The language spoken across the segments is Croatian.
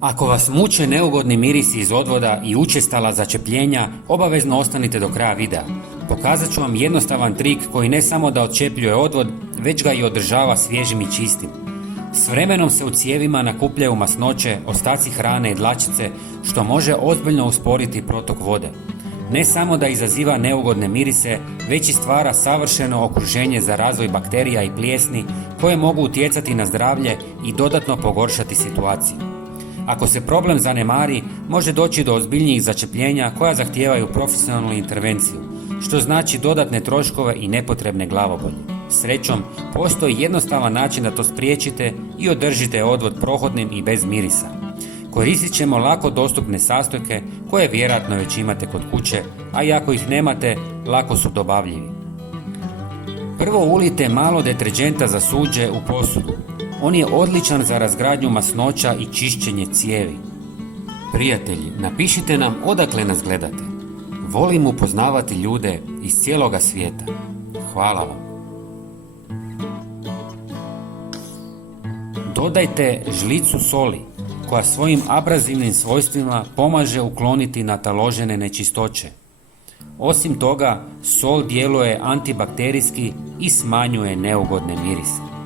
Ako vas muče neugodni mirisi iz odvoda i učestala začepljenja, obavezno ostanite do kraja videa. Pokazat ću vam jednostavan trik koji ne samo da odčepljuje odvod, već ga i održava svježim i čistim. S vremenom se u cijevima nakupljaju masnoće, ostaci hrane i dlačice, što može ozbiljno usporiti protok vode. Ne samo da izaziva neugodne mirise, već i stvara savršeno okruženje za razvoj bakterija i plijesni koje mogu utjecati na zdravlje i dodatno pogoršati situaciju. Ako se problem zanemari, može doći do ozbiljnijih začepljenja koja zahtijevaju profesionalnu intervenciju, što znači dodatne troškove i nepotrebne glavobolje. Srećom, postoji jednostavan način da to spriječite i održite odvod prohodnim i bez mirisa. Koristit ćemo lako dostupne sastojke koje vjerojatno već imate kod kuće, a i ako ih nemate, lako su dobavljivi. Prvo ulijte malo deterdženta za suđe u posudu. On je odličan za razgradnju masnoća i čišćenje cijevi. Prijatelji, napišite nam odakle nas gledate. Volim upoznavati ljude iz cijeloga svijeta. Hvala vam. Dodajte žlicu soli, koja svojim abrazivnim svojstvima pomaže ukloniti nataložene nečistoće. Osim toga, sol djeluje antibakterijski i smanjuje neugodne mirise.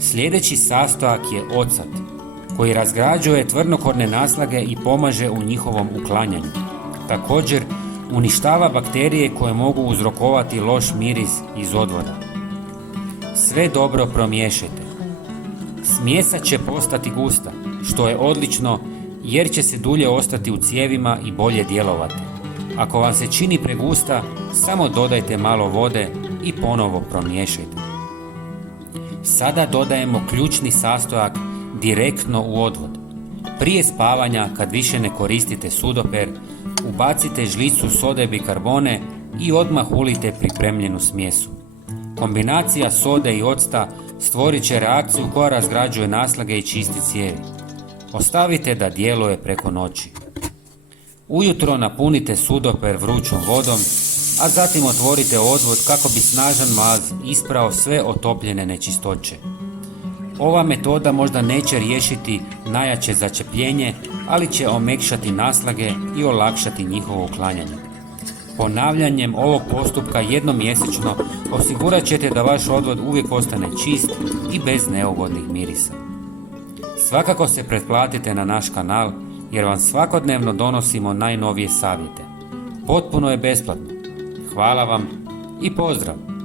Sljedeći sastojak je ocat, koji razgrađuje tvrdokorne naslage i pomaže u njihovom uklanjanju. Također, uništava bakterije koje mogu uzrokovati loš miris iz odvoda. Sve dobro promiješajte. Smjesa će postati gusta, što je odlično jer će se dulje ostati u cijevima i bolje djelovati. Ako vam se čini pregusta, samo dodajte malo vode i ponovo promiješajte. Sada dodajemo ključni sastojak direktno u odvod. Prije spavanja, kad više ne koristite sudoper, ubacite žlicu sode bikarbone i odmah ulijte pripremljenu smjesu. Kombinacija sode i octa stvorit će reakciju koja razgrađuje naslage i čisti cijevi. Ostavite da djeluje preko noći. Ujutro napunite sudoper vrućom vodom, a zatim otvorite odvod kako bi snažan maz isprao sve otopljene nečistoće. Ova metoda možda neće riješiti najjače začepljenje, ali će omekšati naslage i olakšati njihovo uklanjanje. Ponavljanjem ovog postupka jednom mjesečno osigurat ćete da vaš odvod uvijek ostane čist i bez neugodnih mirisa. Svakako se pretplatite na naš kanal jer vam svakodnevno donosimo najnovije savjete. Potpuno je besplatno. Hvala vam i pozdrav!